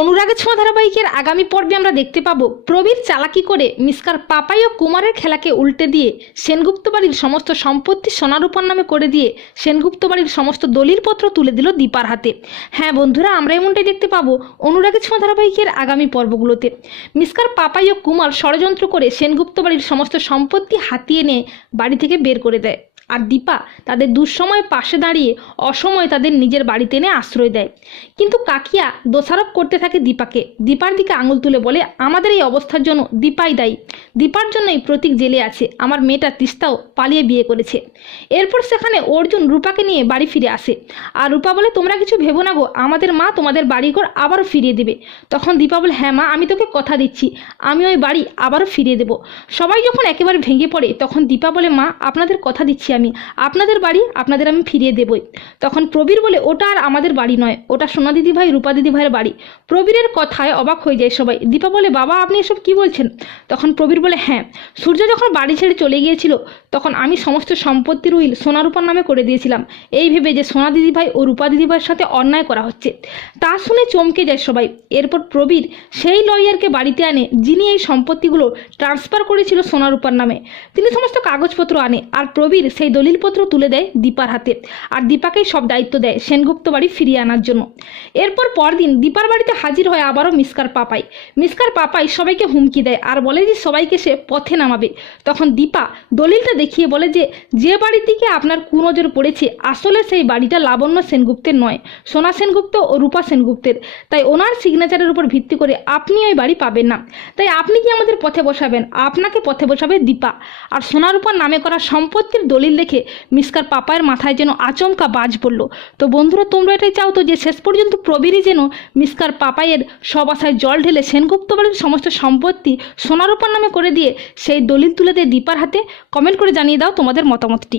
অনুরাগের ছোঁয়া ধারাবাহিকের আগামী পর্বে আমরা দেখতে পাবো প্রবীর চালাকি করে মিসকার পাপাই ও কুমারের খেলাকে উল্টে দিয়ে সেনগুপ্ত বাড়ির সমস্ত সম্পত্তি সোনারূপার নামে করে দিয়ে সেনগুপ্ত বাড়ির সমস্ত দলিলপত্র তুলে দিল দীপার হাতে। হ্যাঁ বন্ধুরা, আমরা এমনটাই দেখতে পাবো অনুরাগের ছোঁয়া ধারাবাহিকের আগামী পর্বগুলোতে। মিসকার পাপাই ও কুমার ষড়যন্ত্র করে সেনগুপ্ত বাড়ির সমস্ত সম্পত্তি হাতিয়ে নিয়ে বাড়ি থেকে বের করে দেয়। আর দীপা তাদের দুঃসময় পাশে দাঁড়িয়ে অসময়ে তাদের নিজের বাড়িতে এনে আশ্রয় দেয়। কিন্তু কাকিয়া দোষারোপ করতে থাকে দীপাকে। দীপার দিকে আঙুল তুলে বলে, আমাদের এই অবস্থার জন্য দীপাই দায়ী। দীপার জন্যই প্রতীক জেলে আছে। আমার মেয়েটা তিস্তাও পালিয়ে বিয়ে করেছে। এরপর সেখানে অর্জুন রূপাকে নিয়ে বাড়ি ফিরে আসে। আর রূপা বলে, তোমরা কিছু ভেবো না গো। আমাদের মা তোমাদের বাড়িঘর আবারও ফিরিয়ে দেবে। তখন দীপা বলে হ্যাঁ মা, আমি তোকে কথা দিচ্ছি। আমি ওই বাড়ি আবারও ফিরিয়ে দেবো। সবাই যখন একেবারে ভেঙে পড়ে, তখন দীপা বলে, মা, আপনাদের কথা দিচ্ছি আমি। আপনাদের বাড়ি আপনাদের আমি ফিরিয়ে দেবই। তখন প্রবীর বলে, ওটা আর আমাদের বাড়ি নয়, ওটা সোনা দিদি ভাই রূপা দিদি ভাইয়ের বাড়ি। প্রবীরের কথায় অবাক হয়ে যায় সবাই। দীপা বলে, বাবা, আপনি এসব কি বলছেন? তখন প্রবীর বলে হ্যাঁ সূর্য যখন বাড়ি ছেড়ে চলে গিয়েছিল, তখন আমি সমস্ত সম্পত্তির উইল সোনা রূপার নামে করে দিয়েছিলাম। এই ভেবে যে সোনা দিদি ভাই ও রূপা দিদি ভাইয়ের সাথে অন্যায় করা হচ্ছে, তা শুনে চমকে যায় সবাই। এরপর প্রবীর সেই লয়ারকে বাড়িতে আনে, যিনি এই সম্পত্তিগুলো ট্রান্সফার করেছিল সোনা রূপার নামে। তিনি সমস্ত কাগজপত্র আনে, আর প্রবীর সেই দলিলপত্র তুলে দেয় দীপার হাতে। আর দীপাকেই সব দায়িত্ব দেয় সেনগুপ্ত বাড়ি ফিরিয়ে আনার জন্য। এরপর পরদিন দীপার বাড়িতে হাজির হয় আবারও মিসকার পাপাই। মিসকার পাপাই সবাইকে হুমকি দেয় আর বলে যে সবাইকে সে পথে নামাবে। তখন দীপা দলিলটা দেখিয়ে বলে যে যে বাড়ির দিকে আপনার কুনজর পড়েছে, আসলে সেই বাড়িটা লাবণ্য সেনগুপ্তের নয়। সোনা সেনগুপ্ত ও রূপা সেনগুপ্তের। তাই ওনার সিগনেচারের উপর ভিত্তি করে আপনি ওই বাড়ি পাবেন না। তাই আপনি কি আমাদের পথে বসাবেন? আপনাকে পথে বসাবে দীপা। আর সোনা রূপার নামে করা সম্পত্তির দলিল দেখে মিসকার পাপায়ের মাথায় যেন আচমকা বাজ পড়ল। তো বন্ধুরা, তোমরা এটাই চাও তো যে শেষ পর্যন্ত প্রবীরই যেন মিসকার পাপাইয়ের সব আশায় জল ঢেলে সেনগুপ্ত বাড়ির সমস্ত সম্পত্তি সোনারূপার নামে করে দিয়ে সেই দলিল তুলে দিয়ে দীপার হাতে কমেন্ট করে জানিয়ে দাও তোমাদের মতামতটি।